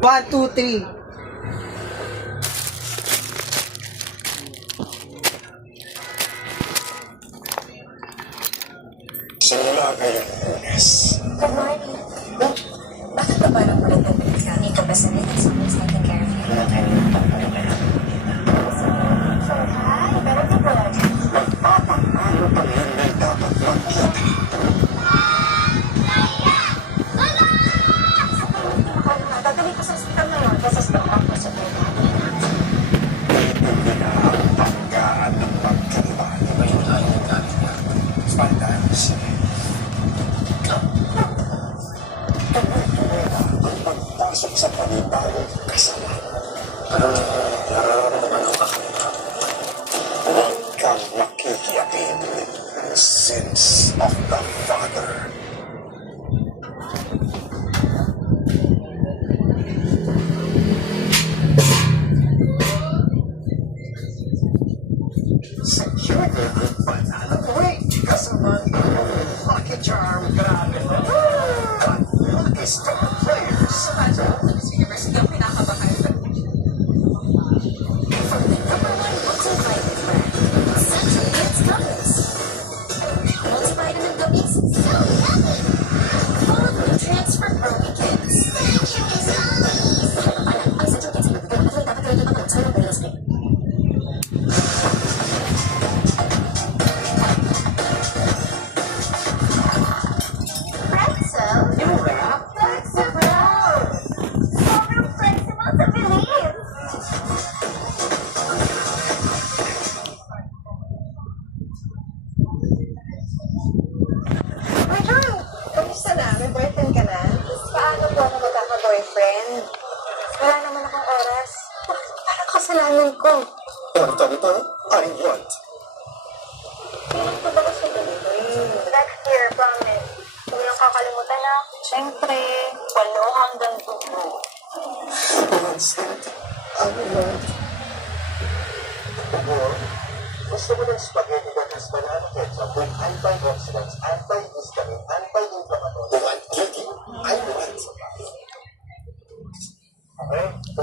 1, 2, 3. Simula ngayong Lunes. Good morning. Bakit ba parang ulit ang bilis ka? Hindi ka ba sanay na someone's taking care of you? Wala tayong pagpapalagay. Hi, pero di ba? Magpapakalo pa rin na dapat magkita. Dadali ko sa hospital ngayon kasi stock ako sa buhay. Hindi na ang panggaan ng pagkaliban. Iba yung layo ng galing niya. Finance. Tuloy-tuloy na ang pagpasok sa panibagong kasalanan. Parang nararamdaman ko kakaiba. Huwag kang makikiapin. Sins of the Father. Secure ang panalo. Wait! Kasama ang Lucky Charm. Grabe na. At Lucky Star Players. Sa University ang pinakabahay. From the #1 multivitamin brand, Central Kids Gummies. Multivitamin gummies, so yummy! Full of nutrients for growing kids. Ang Central Kids, dapat kayo ito sa mga balos ko. Pretzel? Yung rap. Flexible! Sobrang flexible sa bilis! Ay, John! Kamusta na? May boyfriend ka na? Paano po ako magkaka-boyfriend? Wala naman akong oras. Bakit parang kasalanan ko? Porto I want. Pilit ko ba kasi ganito? Next year, promise. Huwag nang kakalimutan na. Siyempre, 8 hanggang 2. Constant. I want. Or, gusto mo ng spaghetti that has banana ketchup with antioxidants, anti-histamine, anti-inflammatory, and guilty. I want.